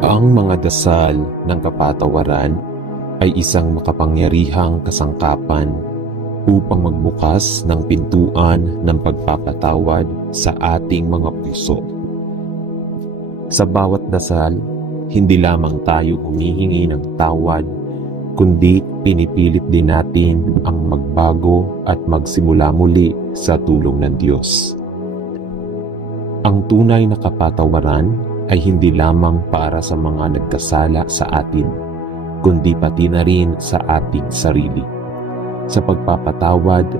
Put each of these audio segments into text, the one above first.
Ang mga dasal ng kapatawaran ay isang makapangyarihang kasangkapan upang magbukas ng pintuan ng pagpapatawad sa ating mga puso. Sa bawat dasal, hindi lamang tayo humihingi ng tawad, kundi pinipilit din natin ang magbago at magsimula muli sa tulong ng Diyos. Ang tunay na kapatawaran ay hindi lamang para sa mga nagkasala sa atin, kundi pati na rin sa ating sarili. Sa pagpapatawad,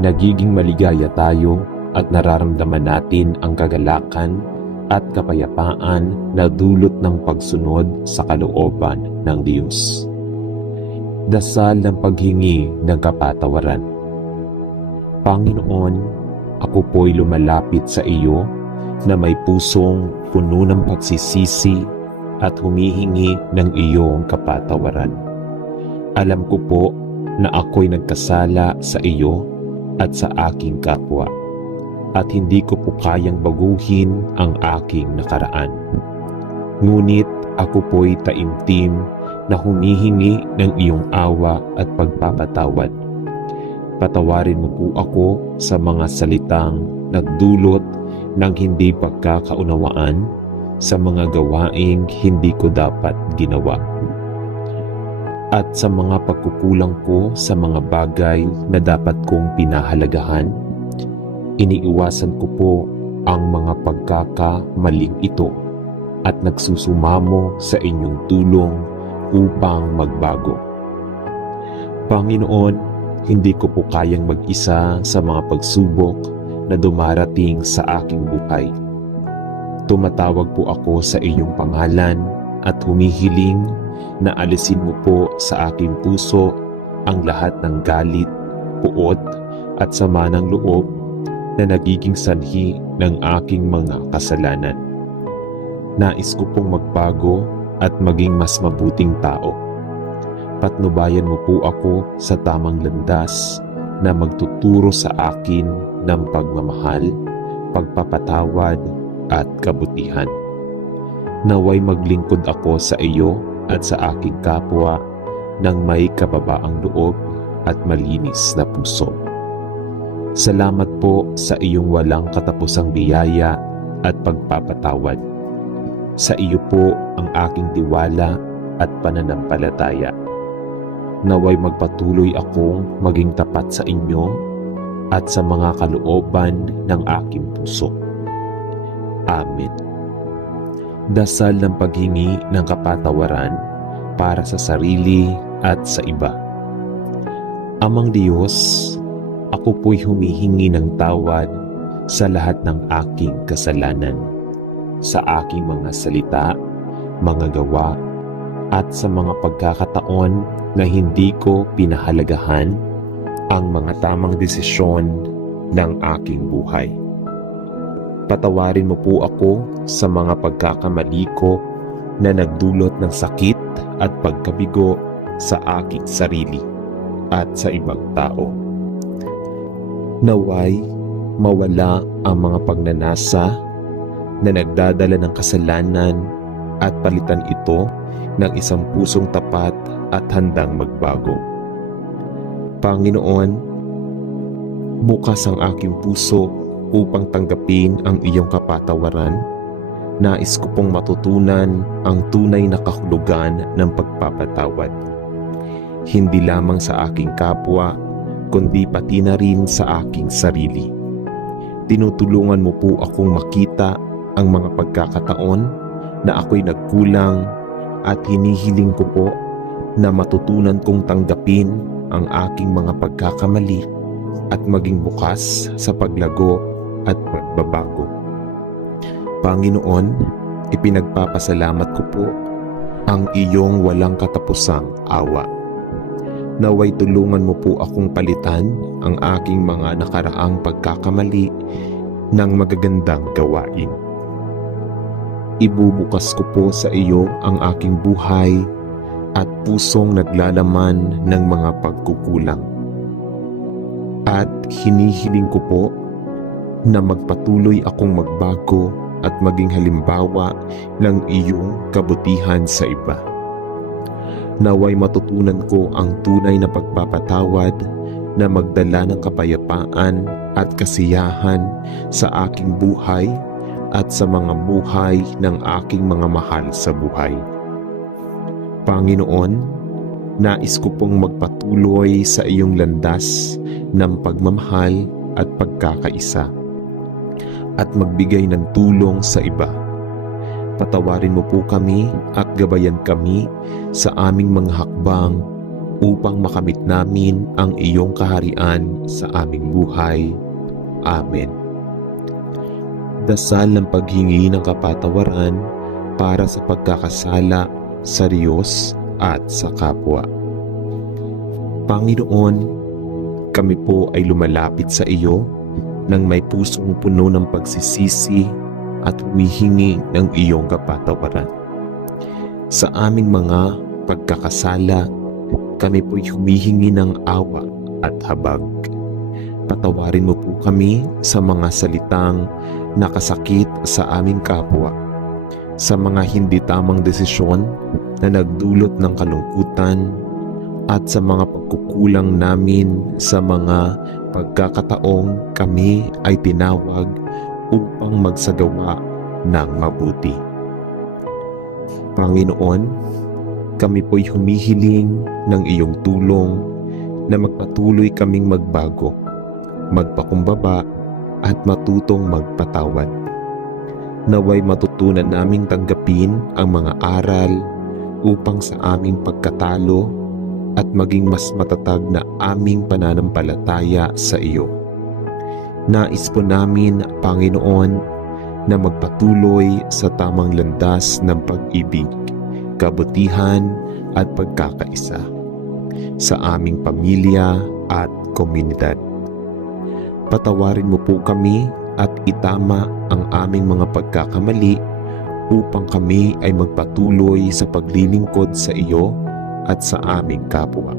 nagiging maligaya tayo at nararamdaman natin ang kagalakan at kapayapaan na dulot ng pagsunod sa kalooban ng Diyos. Dasal ng paghingi ng kapatawaran. Panginoon, ako po'y lumalapit sa iyo na may pusong puno ng pagsisisi at humihingi ng iyong kapatawaran. Alam ko po na ako'y nagkasala sa iyo at sa aking kapwa, at hindi ko po kayang baguhin ang aking nakaraan. Ngunit ako po'y taimtim na humihingi ng iyong awa at pagpapatawad. Patawarin mo po ako sa mga salitang nagdulot ng hindi pagkakaunawaan, sa mga gawaing hindi ko dapat ginawa, at sa mga pagkukulang ko sa mga bagay na dapat kong pinahalagahan. Iniiwasan ko po ang mga pagkakamaling ito at nagsusumamo sa inyong tulong upang magbago. Panginoon, hindi ko po kayang mag-isa sa mga pagsubok na dumarating sa aking buhay. Tumatawag po ako sa iyong pangalan at humihiling na alisin mo po sa aking puso ang lahat ng galit, puot at sama ng loob na nagiging sanhi ng aking mga kasalanan. Nais ko pong magbago at maging mas mabuting tao. Patnubayan mo po ako sa tamang landas na magtuturo sa akin ng pagmamahal, pagpapatawad at kabutihan. Naway maglingkod ako sa iyo at sa aking kapwa ng may kababaang loob at malinis na puso. Salamat po sa iyong walang katapusang biyaya at pagpapatawad. Sa iyo po ang aking tiwala at pananampalataya. Naway magpatuloy akong maging tapat sa inyo at sa mga kalooban ng aking puso. Amen. Dasal ng paghingi ng kapatawaran para sa sarili at sa iba. Amang Diyos, ako po'y humihingi ng tawad sa lahat ng aking kasalanan, sa aking mga salita, mga gawa, at sa mga pagkakataon na hindi ko pinahalagahan ang mga tamang desisyon ng aking buhay. Patawarin mo po ako sa mga pagkakamali ko na nagdulot ng sakit at pagkabigo sa aking sarili at sa ibang tao. Naway mawala ang mga pagnanasa na nagdadala ng kasalanan at palitan ito ng isang pusong tapat at handang magbago. Panginoon, bukas ang aking puso upang tanggapin ang iyong kapatawaran. Nais ko pong matutunan ang tunay na kahulugan ng pagpapatawad. Hindi lamang sa aking kapwa, kundi pati na rin sa aking sarili. Tinutulungan mo po akong makita ang mga pagkakataon na ako'y nagkulang at hinihiling ko po na matutunan kong tanggapin ang aking mga pagkakamali at maging bukas sa paglago at pagbabago. Panginoon, ipinagpapasalamat ko po ang iyong walang katapusang awa. Naway tulungan mo po akong palitan ang aking mga nakaraang pagkakamali ng magagandang gawain. Ibubukas ko po sa iyo ang aking buhay at pusong naglalaman ng mga pagkukulang. At hinihiling ko po na magpatuloy akong magbago at maging halimbawa ng iyong kabutihan sa iba. Naway matutunan ko ang tunay na pagpapatawad na magdala ng kapayapaan at kasiyahan sa aking buhay at sa mga buhay ng aking mga mahal sa buhay. Panginoon, nais ko pong magpatuloy sa iyong landas ng pagmamahal at pagkakaisa at magbigay ng tulong sa iba. Patawarin mo po kami at gabayan kami sa aming mga hakbang upang makamit namin ang iyong kaharian sa aming buhay. Amen. Dasal ng paghingi ng kapatawaran para sa pagkakasala sa Diyos at sa kapwa. Panginoon, kami po ay lumalapit sa iyo nang may pusong puno ng pagsisisi at humihingi ng iyong kapatawaran. Sa aming mga pagkakasala, kami po'y humihingi ng awa at habag. Patawarin mo po kami sa mga salitang nakasakit sa aming kapwa, sa mga hindi tamang desisyon na nagdulot ng kalungkutan, at sa mga pagkukulang namin sa mga pagkakataong kami ay tinawag upang magsagawa ng mabuti. Panginoon, kami po'y humihiling ng iyong tulong na magpatuloy kaming magbago, magpakumbaba at matutong magpatawad. Naway matutunan naming tanggapin ang mga aral upang sa aming pagkatalo at maging mas matatag na aming pananampalataya sa iyo. Nais po namin, Panginoon, na magpatuloy sa tamang landas ng pag-ibig, kabutihan at pagkakaisa sa aming pamilya at komunidad. Patawarin mo po kami at itama ang aming mga pagkakamali upang kami ay magpatuloy sa paglilingkod sa iyo at sa aming kapwa.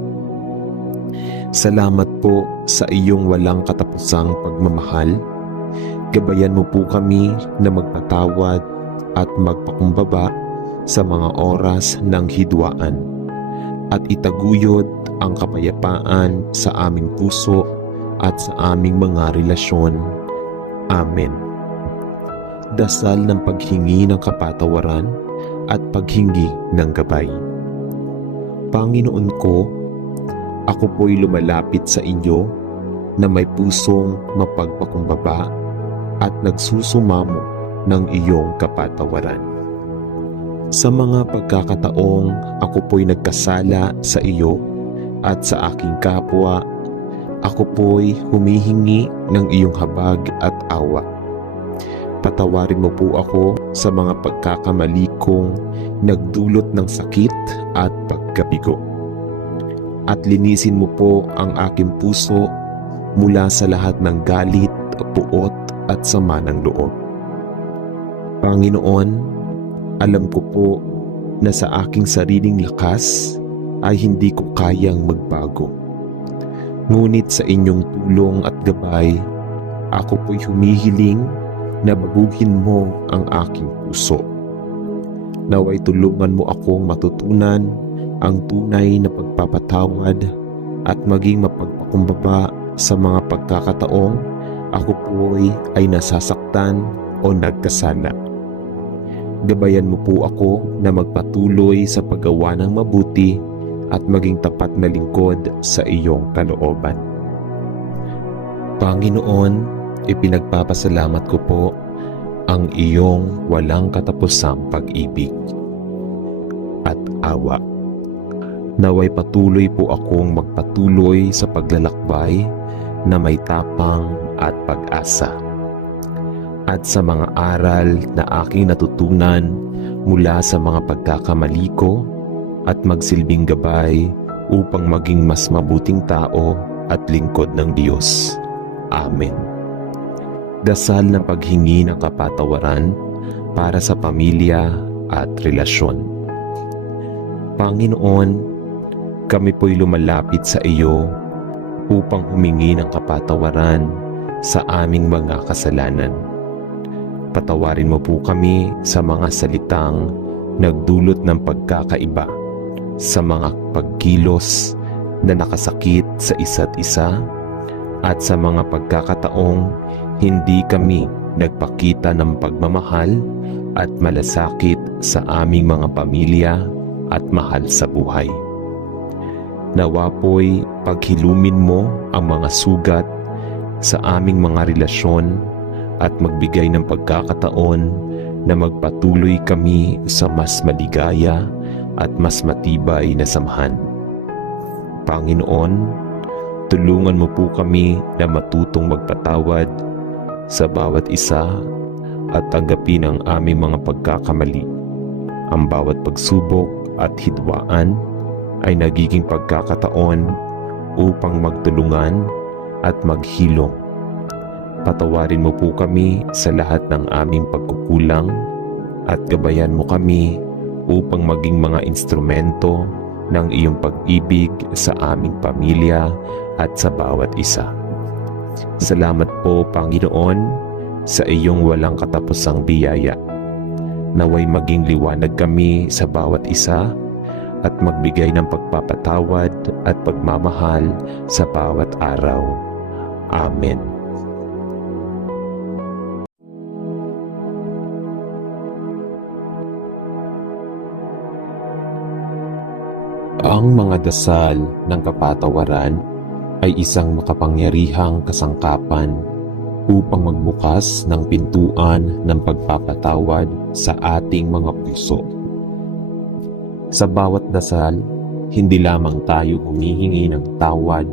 Salamat po sa iyong walang katapusang pagmamahal. Gabayan mo po kami na magpatawad at magpakumbaba sa mga oras ng hidwaan at itaguyod ang kapayapaan sa aming puso at sa aming mga relasyon. Amen. Dasal ng paghingi ng kapatawaran at paghingi ng gabay. Panginoon ko, ako po'y lumalapit sa inyo na may pusong mapagpakumbaba at nagsusumamo ng iyong kapatawaran. Sa mga pagkakataong ako po'y nagkasala sa iyo at sa aking kapwa, ako po'y humihingi ng iyong habag at awa. Patawarin mo po ako sa mga pagkakamali kong nagdulot ng sakit at pagkabigo. At linisin mo po ang aking puso mula sa lahat ng galit, puot at sama ng loob. Panginoon, alam ko po na sa aking sariling lakas ay hindi ko kayang magbago. Ngunit sa inyong tulong at gabay, ako po'y humihiling na baguhin mo ang aking puso. Naway tulungan mo akong matutunan ang tunay na pagpapatawad at maging mapagpakumbaba sa mga pagkakataong ako po'y ay nasasaktan o nagkasala. Gabayan mo po ako na magpatuloy sa paggawa ng mabuti at maging tapat na lingkod sa iyong kalooban. Panginoon, ipinagpapasalamat ko po ang iyong walang katapusang pag-ibig at awa. Naway patuloy po akong magpatuloy sa paglalakbay na may tapang at pag-asa. At sa mga aral na aking natutunan mula sa mga pagkakamali ko at magsilbing gabay upang maging mas mabuting tao at lingkod ng Diyos. Amen. Dasal ng paghingi ng kapatawaran para sa pamilya at relasyon. Panginoon, kami po'y lumalapit sa iyo upang humingi ng kapatawaran sa aming mga kasalanan. Patawarin mo po kami sa mga salitang nagdulot ng pagkakaiba, sa mga pagkilos na nakasakit sa isa't isa, at sa mga pagkakataong hindi kami nagpakita ng pagmamahal at malasakit sa aming mga pamilya at mahal sa buhay. Nawa po'y paghilumin mo ang mga sugat sa aming mga relasyon at magbigay ng pagkakataon na magpatuloy kami sa mas maligaya at mas matibay na samahan. Panginoon, tulungan mo po kami na matutong magpatawad sa bawat isa at tanggapin ang aming mga pagkakamali. Ang bawat pagsubok at hidwaan ay nagiging pagkakataon upang magtulungan at maghilom. Patawarin mo po kami sa lahat ng aming pagkukulang at gabayan mo kami upang maging mga instrumento ng iyong pag-ibig sa aming pamilya at sa bawat isa. Salamat po, Panginoon, sa iyong walang katapusang biyaya. Naway maging liwanag kami sa bawat isa at magbigay ng pagpapatawad at pagmamahal sa bawat araw. Amen. Ang mga dasal ng kapatawaran ay isang makapangyarihang kasangkapan upang magbukas ng pintuan ng pagpapatawad sa ating mga puso. Sa bawat dasal, hindi lamang tayo humihingi ng tawad,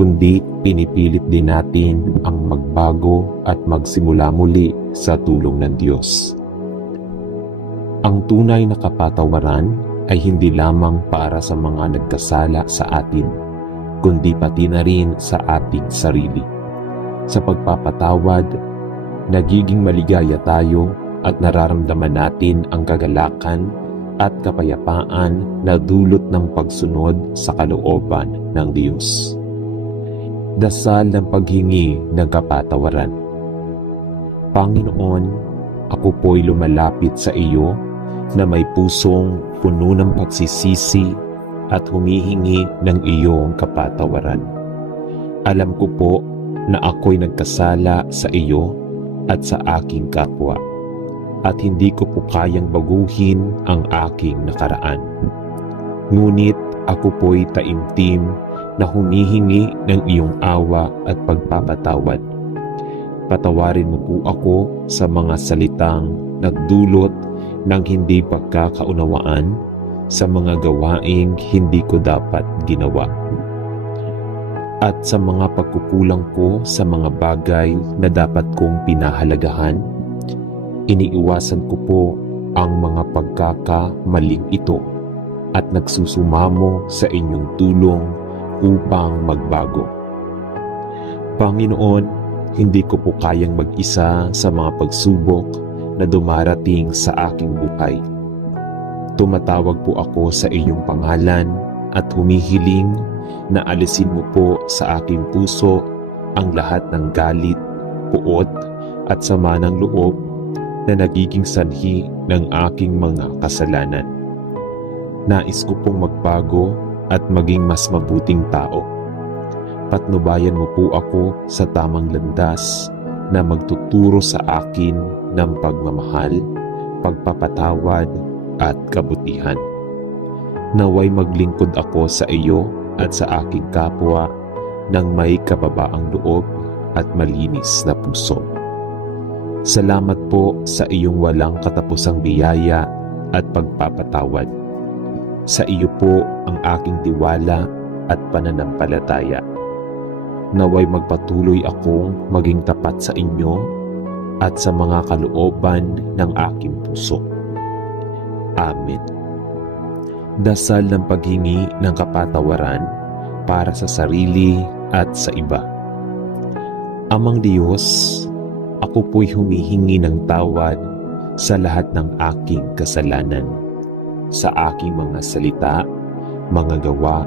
kundi pinipilit din natin ang magbago at magsimula muli sa tulong ng Diyos. Ang tunay na kapatawaran ay hindi lamang para sa mga nagkasala sa atin, kundi pati na rin sa ating sarili. Sa pagpapatawad, nagiging maligaya tayo at nararamdaman natin ang kagalakan at kapayapaan na dulot ng pagsunod sa kalooban ng Diyos. Dasal ng paghingi ng kapatawaran. Panginoon, ako po'y lumalapit sa iyo na may pusong puno ng pagsisisi at humihingi ng iyong kapatawaran. Alam ko po na ako'y nagkasala sa iyo at sa aking kapwa, at hindi ko po kayang baguhin ang aking nakaraan. Ngunit ako po'y taimtim na humihingi ng iyong awa at pagpapatawad. Patawarin mo po ako sa mga salitang nagdulot ng hindi pagkakaunawaan, sa mga gawaing hindi ko dapat ginawa, at sa mga pagkukulang ko sa mga bagay na dapat kong pinahalagahan. Iniiwasan ko po ang mga pagkakamaling ito at nagsusumamo sa inyong tulong upang magbago. Panginoon, hindi ko po kayang mag-isa sa mga pagsubok na dumarating sa aking buhay. Tumatawag po ako sa iyong pangalan at humihiling na alisin mo po sa aking puso ang lahat ng galit, puot at sama ng loob na nagiging sanhi ng aking mga kasalanan. Nais ko pong magbago at maging mas mabuting tao. Patnubayan mo po ako sa tamang landas na magtuturo sa akin ng pagmamahal, pagpapatawad at kabutihan. Naway maglingkod ako sa iyo at sa aking kapwa ng may kababaang loob at malinis na puso. Salamat po sa iyong walang katapusang biyaya at pagpapatawad. Sa iyo po ang aking tiwala at pananampalataya. Naway magpatuloy akong maging tapat sa inyo at sa mga kalooban ng aking puso. Amen. Dasal ng paghingi ng kapatawaran para sa sarili at sa iba. Amang Diyos, ako po'y humihingi ng tawad sa lahat ng aking kasalanan, sa aking mga salita, mga gawa,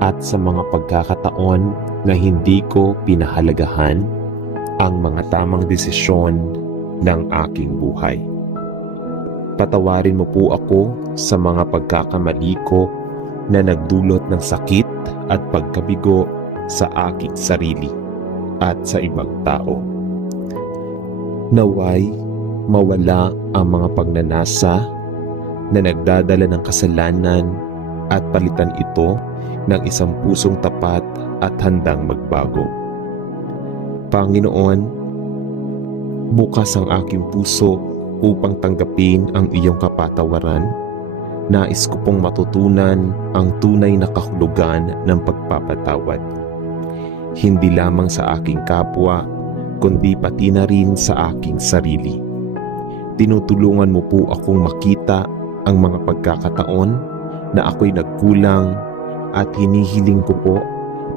at sa mga pagkakataon na hindi ko pinahalagahan ang mga tamang desisyon ng aking buhay. Patawarin mo po ako sa mga pagkakamali ko na nagdulot ng sakit at pagkabigo sa aking sarili at sa ibang tao. Naway mawala ang mga pagnanasa na nagdadala ng kasalanan at palitan ito ng isang pusong tapat at handang magbago. Panginoon, bukas ang aking puso upang tanggapin ang iyong kapatawaran. Nais ko pong matutunan ang tunay na kahulugan ng pagpapatawad. Hindi lamang sa aking kapwa, kundi pati na rin sa aking sarili. Tinutulungan mo po akong makita ang mga pagkakataon na ako'y nagkulang at hinihiling ko po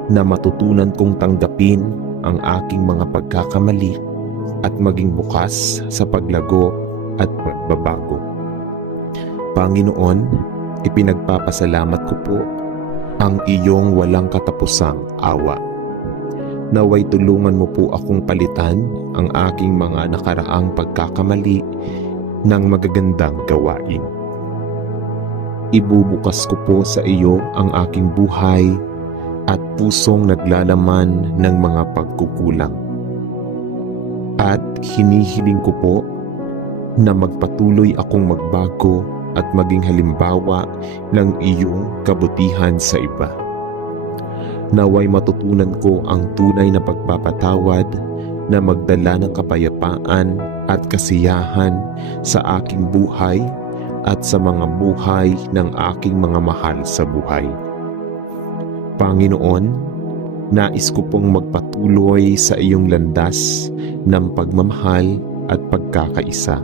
na matutunan kong tanggapin ang aking mga pagkakamali at maging bukas sa paglago at pagbabago. Panginoon, ipinagpapasalamat ko po ang iyong walang katapusang awa. Naway tulungan mo po akong palitan ang aking mga nakaraang pagkakamali ng magagandang gawain. Ibubukas ko po sa iyo ang aking buhay at pusong naglalaman ng mga pagkukulang. At hinihiling ko po na magpatuloy akong magbago at maging halimbawa ng iyong kabutihan sa iba. Naway matutunan ko ang tunay na pagpapatawad na magdala ng kapayapaan at kasiyahan sa aking buhay at sa mga buhay ng aking mga mahal sa buhay. Panginoon, nais ko pong magpatuloy sa iyong landas ng pagmamahal at pagkakaisa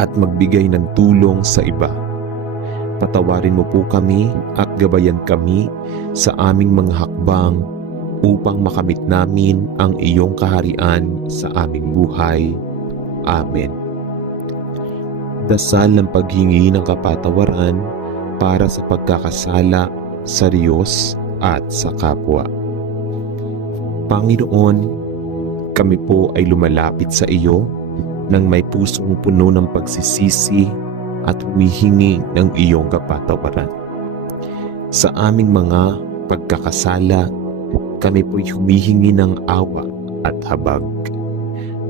at magbigay ng tulong sa iba. Patawarin mo po kami at gabayan kami sa aming mga hakbang upang makamit namin ang iyong kaharian sa aming buhay. Amen. Dasal ng paghingi ng kapatawaran para sa pagkakasala sa Diyos at sa kapwa. Panginoon, kami po ay lumalapit sa iyo nang may pusong puno ng pagsisisi at humihingi ng iyong kapatawaran. Sa aming mga pagkakasala, kami po'y humihingi ng awa at habag.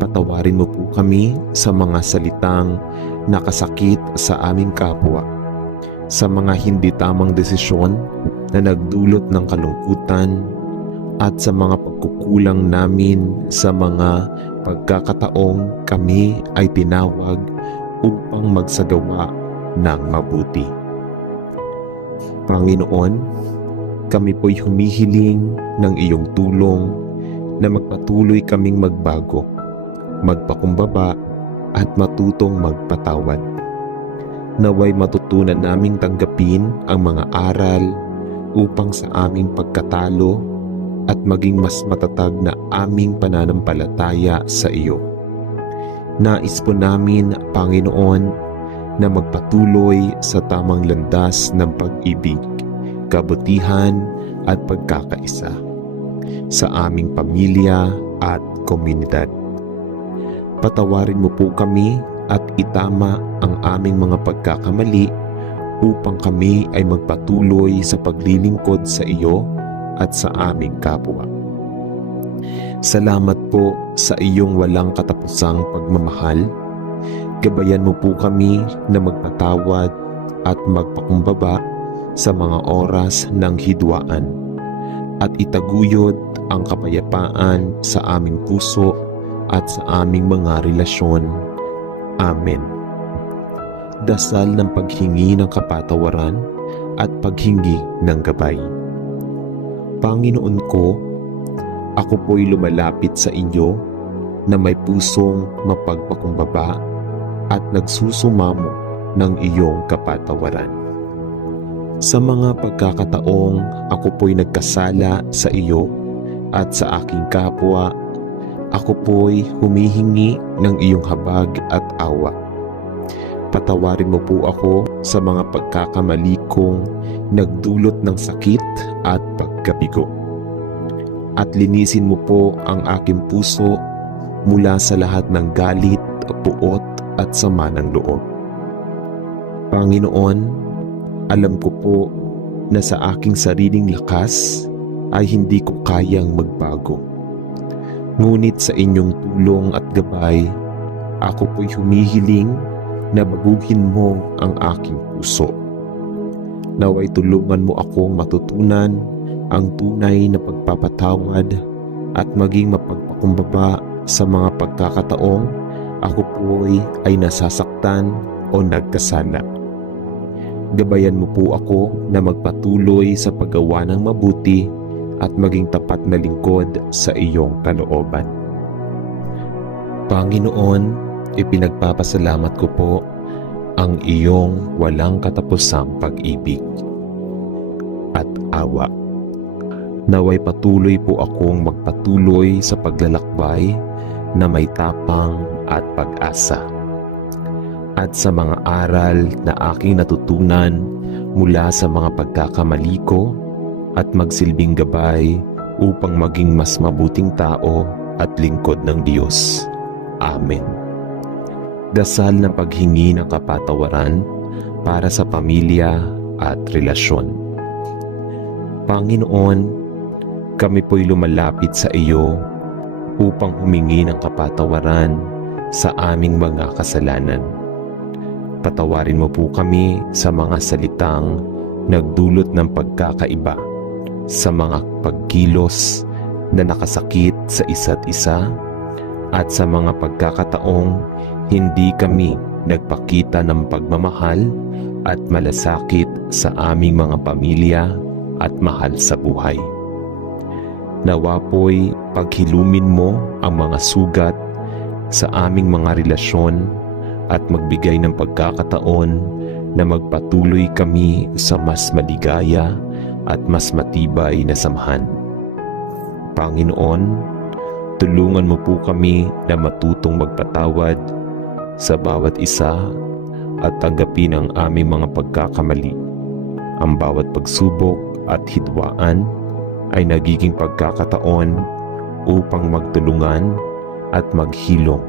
Patawarin mo po kami sa mga salitang nakasakit sa aming kapwa, sa mga hindi tamang desisyon na nagdulot ng kalungkutan, at sa mga pagkukulang namin sa mga pagkakataong kami ay tinawag upang magsagawa ng mabuti. Panginoon, kami po'y humihiling ng iyong tulong na magpatuloy kaming magbago, magpakumbaba at matutong magpatawad. Naway matutunan naming tanggapin ang mga aral upang sa aming pagkatalo at maging mas matatag na aming pananampalataya sa iyo. Nais po namin, Panginoon, na magpatuloy sa tamang landas ng pag-ibig, kabutihan at pagkakaisa sa aming pamilya at komunidad. Patawarin mo po kami at itama ang aming mga pagkakamali upang kami ay magpatuloy sa paglilingkod sa iyo at sa aming kapwa. Salamat po sa iyong walang katapusang pagmamahal. Gabayan mo po kami na magpatawad at magpakumbaba sa mga oras ng hidwaan at itaguyod ang kapayapaan sa aming puso at sa aming mga relasyon. Amen. Dasal ng paghingi ng kapatawaran at paghingi ng gabay. Panginoon ko, ako po'y lumalapit sa inyo na may pusong mapagpakumbaba at nagsusumamo ng iyong kapatawaran. Sa mga pagkakataong ako po'y nagkasala sa iyo at sa aking kapwa, ako po'y humihingi ng iyong habag at awa. Patawarin mo po ako sa mga pagkakamali kong nagdulot ng sakit at pagkabigo. At linisin mo po ang aking puso mula sa lahat ng galit, puot at sama ng loob. Panginoon, alam ko po na sa aking sariling lakas ay hindi ko kayang magbago. Ngunit sa inyong tulong at gabay, ako po'y humihiling na baguhin mo ang aking puso. Naway tulungan mo akong matutunan ang tunay na pagpapatawad at maging mapagpakumbaba sa mga pagkakataong ako po'y ay nasasaktan o nagkasala. Gabayan mo po ako na magpatuloy sa paggawa ng mabuti at maging tapat na lingkod sa iyong kalooban. Panginoon, ipinagpapasalamat ko po ang iyong walang katapusang pag-ibig at awa. Naway patuloy po akong magpatuloy sa paglalakbay na may tapang at pag-asa. At sa mga aral na aking natutunan mula sa mga pagkakamali ko at magsilbing gabay upang maging mas mabuting tao at lingkod ng Diyos. Amen. Dasal ng paghingi ng kapatawaran para sa pamilya at relasyon. Panginoon, kami po'y lumalapit sa iyo upang humingi ng kapatawaran sa aming mga kasalanan. Patawarin mo po kami sa mga salitang nagdulot ng pagkakaiba, sa mga pagkilos na nakasakit sa isa't isa, at sa mga pagkakataong hindi kami nagpakita ng pagmamahal at malasakit sa aming mga pamilya at mahal sa buhay. Nawa po'y paghilumin mo ang mga sugat sa aming mga relasyon at magbigay ng pagkakataon na magpatuloy kami sa mas maligaya at mas matibay na samahan. Panginoon, tulungan mo po kami na matutong magpatawad sa bawat isa at tanggapin ang aming mga pagkakamali. Ang bawat pagsubok at hidwaan ay nagiging pagkakataon upang magtulungan at maghilom.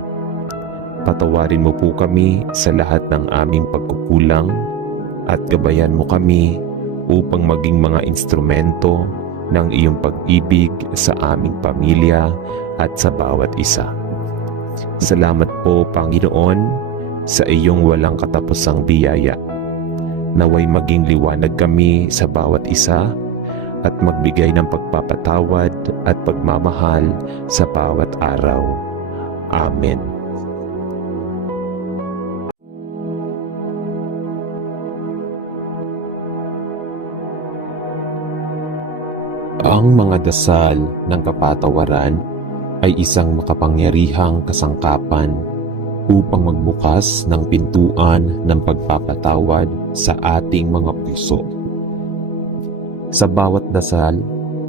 Patawarin mo po kami sa lahat ng aming pagkukulang at gabayan mo kami upang maging mga instrumento ng iyong pag-ibig sa aming pamilya at sa bawat isa. Salamat po, Panginoon, sa iyong walang katapusang biyaya. Naway maging liwanag kami sa bawat isa at magbigay ng pagpapatawad at pagmamahal sa bawat araw. Amen. Ang mga dasal ng kapatawaran ay isang makapangyarihang kasangkapan upang magbukas ng pintuan ng pagpapatawad sa ating mga puso. Sa bawat dasal,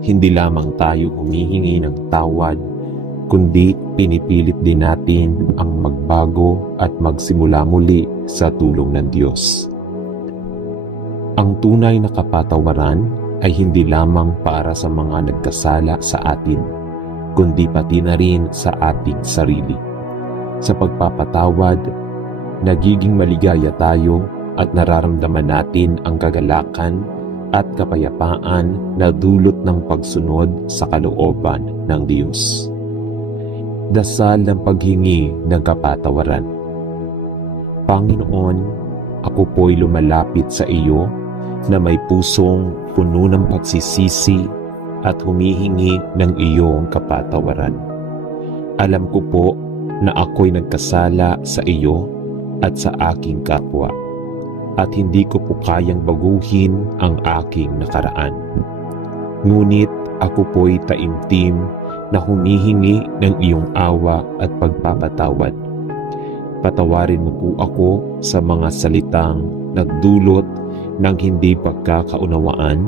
hindi lamang tayo humihingi ng tawad, kundi pinipilit din natin ang magbago at magsimula muli sa tulong ng Diyos. Ang tunay na kapatawaran ay hindi lamang para sa mga nagkasala sa atin, kundi pati na rin sa ating sarili. Sa pagpapatawad, nagiging maligaya tayo at nararamdaman natin ang kagalakan at kapayapaan na dulot ng pagsunod sa kalooban ng Diyos. Dasal ng paghingi ng kapatawaran. Panginoon, ako po'y lumalapit sa iyo na may pusong puno ng pagsisisi at humihingi ng iyong kapatawaran. Alam ko po na ako'y nagkasala sa iyo at sa aking kapwa, at hindi ko po kayang baguhin ang aking nakaraan. Ngunit ako po'y taimtim na humihingi ng iyong awa at pagpapatawad. Patawarin mo po ako sa mga salitang nagdulot ng hindi pagkakaunawaan,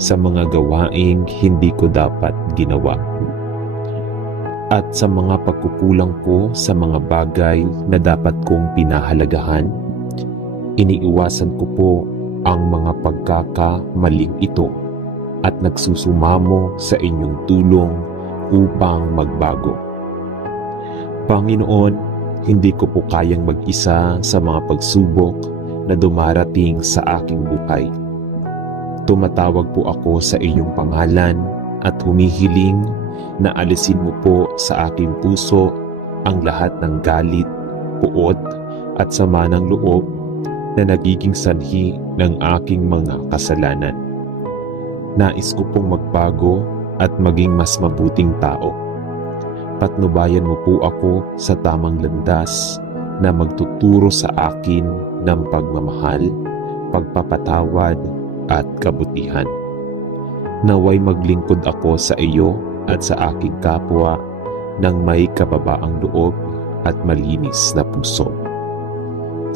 sa mga gawaing hindi ko dapat ginawa, at sa mga pagkukulang ko sa mga bagay na dapat kong pinahalagahan. Iniiwasan ko po ang mga pagkakamaling ito at nagsusumamo sa inyong tulong upang magbago. Panginoon, hindi ko po kayang mag-isa sa mga pagsubok na dumarating sa aking buhay. Tumatawag po ako sa iyong pangalan at humihiling na alisin mo po sa aking puso ang lahat ng galit, puot at sama ng loob na nagiging sanhi ng aking mga kasalanan. Nais ko pong magbago at maging mas mabuting tao. Patnubayan mo po ako sa tamang landas na magtuturo sa akin ng pagmamahal, pagpapatawad at kabutihan. Naway maglingkod ako sa iyo at sa aking kapwa ng may kababaang loob at malinis na puso.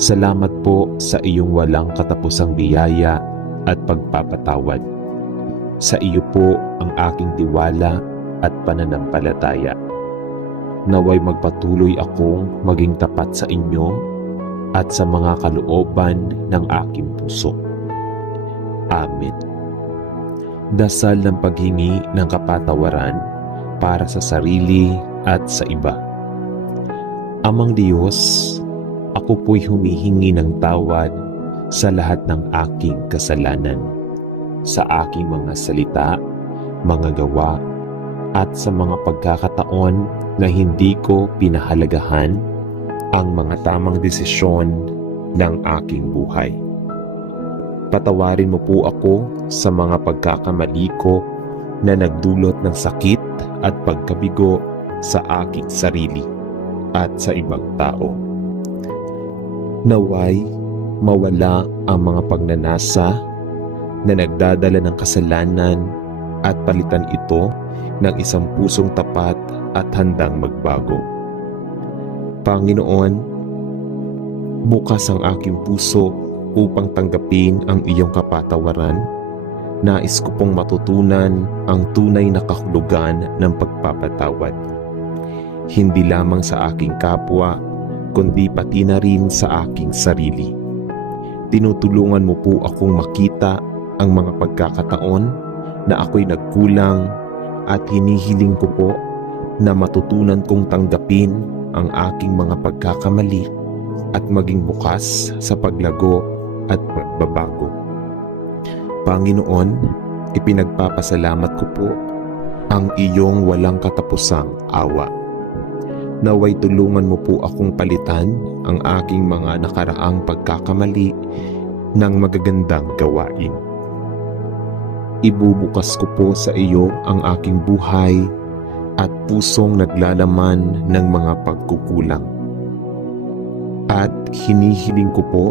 Salamat po sa iyong walang katapusang biyaya at pagpapatawad. Sa iyo po ang aking tiwala at pananampalataya. Naway magpatuloy akong maging tapat sa inyo at sa mga kalooban ng aking puso. Amen. Dasal ng paghingi ng kapatawaran para sa sarili at sa iba. Amang Diyos, ako po'y humihingi ng tawad sa lahat ng aking kasalanan, sa aking mga salita, mga gawa, at sa mga pagkakataon na hindi ko pinahalagahan ang mga tamang desisyon ng aking buhay. Patawarin mo po ako sa mga pagkakamali ko na nagdulot ng sakit at pagkabigo sa aking sarili at sa ibang tao. Naway mawala ang mga pagnanasa na nagdadala ng kasalanan at palitan ito ng isang pusong tapat at handang magbago. Panginoon, bukas ang aking puso upang tanggapin ang iyong kapatawaran. Nais ko pong matutunan ang tunay na kahulugan ng pagpapatawad. Hindi lamang sa aking kapwa, kundi pati na rin sa aking sarili. Tinutulungan mo po akong makita ang mga pagkakataon na ako'y nagkulang at hinihiling ko po na matutunan kong tanggapin ang aking mga pagkakamali at maging bukas sa paglago at pagbabago. Panginoon, ipinagpapasalamat ko po ang iyong walang katapusang awa. Naway tulungan mo po akong palitan ang aking mga nakaraang pagkakamali ng magagandang gawain. Ibubukas ko po sa iyo ang aking buhay at pusong naglalaman ng mga pagkukulang. At hinihiling ko po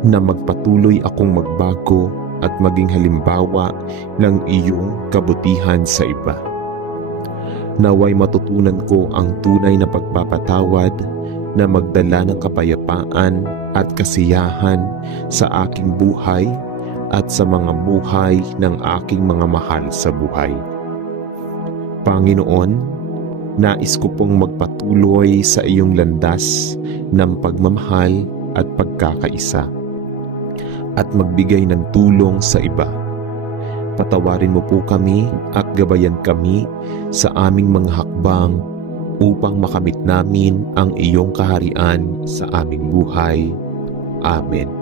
na magpatuloy akong magbago at maging halimbawa ng iyong kabutihan sa iba. Naway matutunan ko ang tunay na pagpapatawad na magdala ng kapayapaan at kasiyahan sa aking buhay at sa mga buhay ng aking mga mahal sa buhay. Panginoon, nais ko pong magpatuloy sa iyong landas ng pagmamahal at pagkakaisa at magbigay ng tulong sa iba. Patawarin mo po kami at gabayan kami sa aming mga hakbang upang makamit namin ang iyong kaharian sa aming buhay. Amen.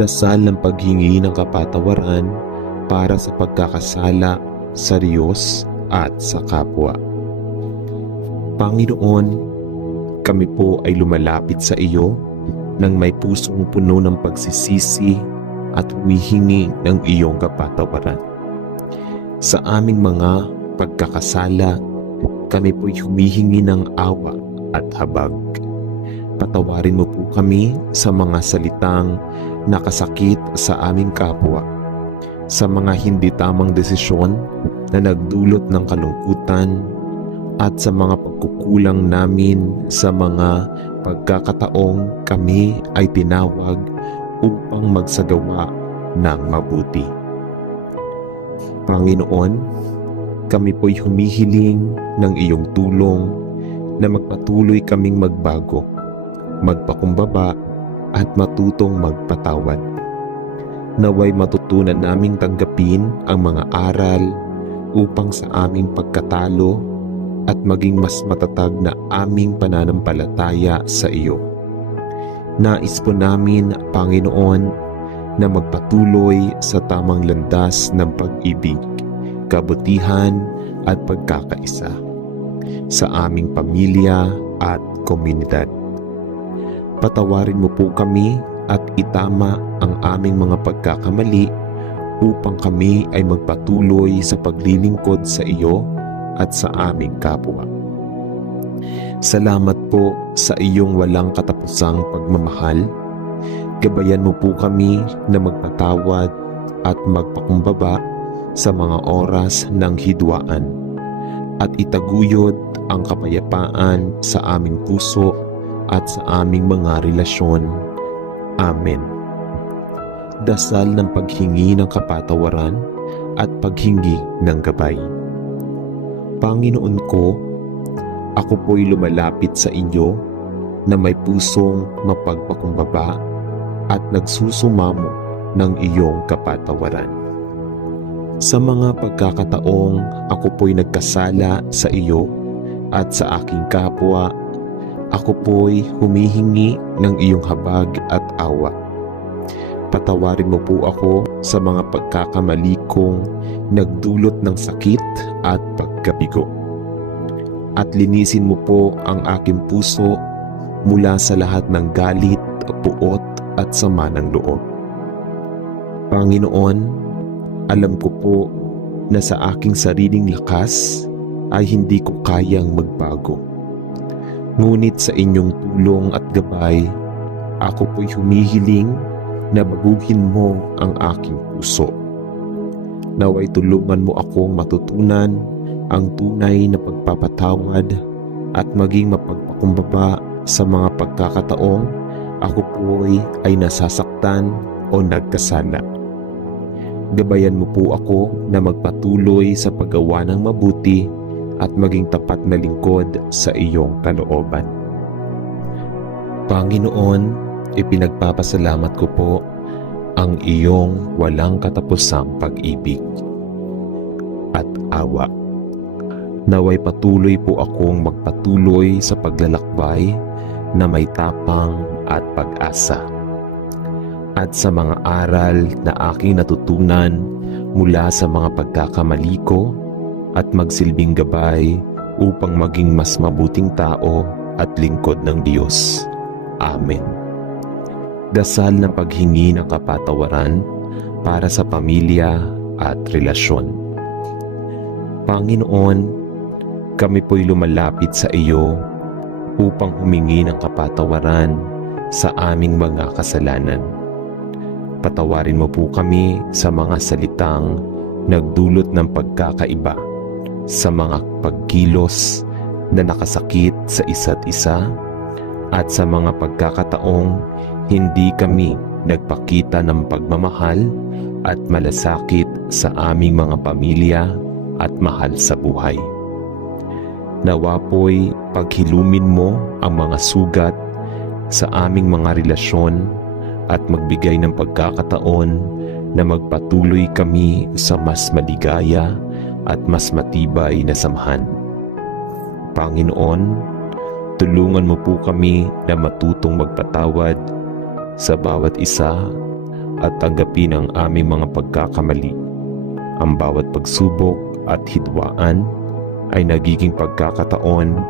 Dasal ng paghingi ng kapatawaran para sa pagkakasala sa Diyos at sa kapwa. Panginoon, kami po ay lumalapit sa iyo nang may pusong puno ng pagsisisi at humihingi ng iyong kapatawaran. Sa aming mga pagkakasala, kami po'y humihingi ng awa at habag. Patawarin mo po kami sa mga salitang nakasakit sa aming kapwa, sa mga hindi tamang desisyon na nagdulot ng kalungkutan, at sa mga pagkukulang namin sa mga pagkakataong kami ay tinawag upang magsagawa ng mabuti. Panginoon, kami po'y humihiling ng iyong tulong na magpatuloy kaming magbago, magpakumbaba at matutong magpatawad. Naway matutunan naming tanggapin ang mga aral upang sa aming pagkatalo at maging mas matatag na aming pananampalataya sa iyo. Nais po namin, Panginoon, na magpatuloy sa tamang landas ng pag-ibig, kabutihan at pagkakaisa sa aming pamilya at komunidad. Patawarin mo po kami at itama ang aming mga pagkakamali upang kami ay magpatuloy sa paglilingkod sa iyo at sa aming kapwa. Salamat po sa iyong walang katapusang pagmamahal. Gabayan mo po kami na magpatawad at magpakumbaba sa mga oras ng hidwaan at itaguyod ang kapayapaan sa aming puso at sa aming mga relasyon. Amen. Dasal ng paghingi ng kapatawaran at paghingi ng gabay. Panginoon ko, ako po'y lumalapit sa inyo na may pusong mapagpakumbaba at nagsusumamo ng iyong kapatawaran. Sa mga pagkakataong ako po'y nagkasala sa iyo at sa aking kapwa, ako po'y humihingi ng iyong habag at awa. Patawarin mo po ako sa mga pagkakamali kong nagdulot ng sakit at pagkabigo. At linisin mo po ang aking puso mula sa lahat ng galit, puot at sama ng loob. Panginoon, alam ko po na sa aking sariling lakas ay hindi ko kayang magbago. Ngunit sa inyong tulong at gabay, ako po'y humihiling na baguhin mo ang aking puso. Naway tulungan mo akong matutunan ang tunay na pagpapatawad at maging mapagpakumbaba sa mga pagkakataong ako po'y ay nasasaktan o nagkasala. Gabayan mo po ako na magpatuloy sa paggawa ng mabuti at maging tapat na lingkod sa iyong kalooban. Panginoon, ipinagpapasalamat ko po ang iyong walang katapusang pag-ibig at awa. Naway patuloy po akong magpatuloy sa paglalakbay na may tapang at pag-asa. At sa mga aral na aking natutunan mula sa mga pagkakamali ko at magsilbing gabay upang maging mas mabuting tao at lingkod ng Diyos. Amen. Dasal ng paghingi ng kapatawaran para sa pamilya at relasyon. Panginoon, kami po'y lumalapit sa iyo upang humingi ng kapatawaran sa aming mga kasalanan. Patawarin mo po kami sa mga salitang nagdulot ng pagkakaiba, sa mga pagkilos na nakasakit sa isa't isa, at sa mga pagkakataong hindi kami nagpakita ng pagmamahal at malasakit sa aming mga pamilya at mahal sa buhay. Nawa po'y paghilumin mo ang mga sugat sa aming mga relasyon at magbigay ng pagkakataon na magpatuloy kami sa mas maligaya at mas matibay na samahan. Panginoon, tulungan mo po kami na matutong magpatawad sa bawat isa at tanggapin ang aming mga pagkakamali. Ang bawat pagsubok at hidwaan ay nagiging pagkakataon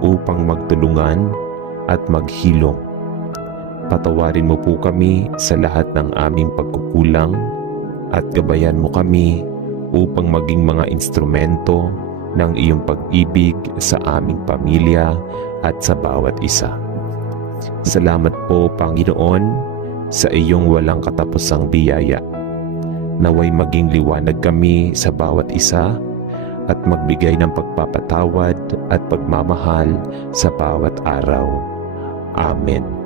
upang magtulungan at maghilom. Patawarin mo po kami sa lahat ng aming pagkukulang at gabayan mo kami upang maging mga instrumento ng iyong pag-ibig sa aming pamilya at sa bawat isa. Salamat po, Panginoon, sa iyong walang katapusang biyaya. Naway maging liwanag kami sa bawat isa at magbigay ng pagpapatawad at pagmamahal sa bawat araw. Amen.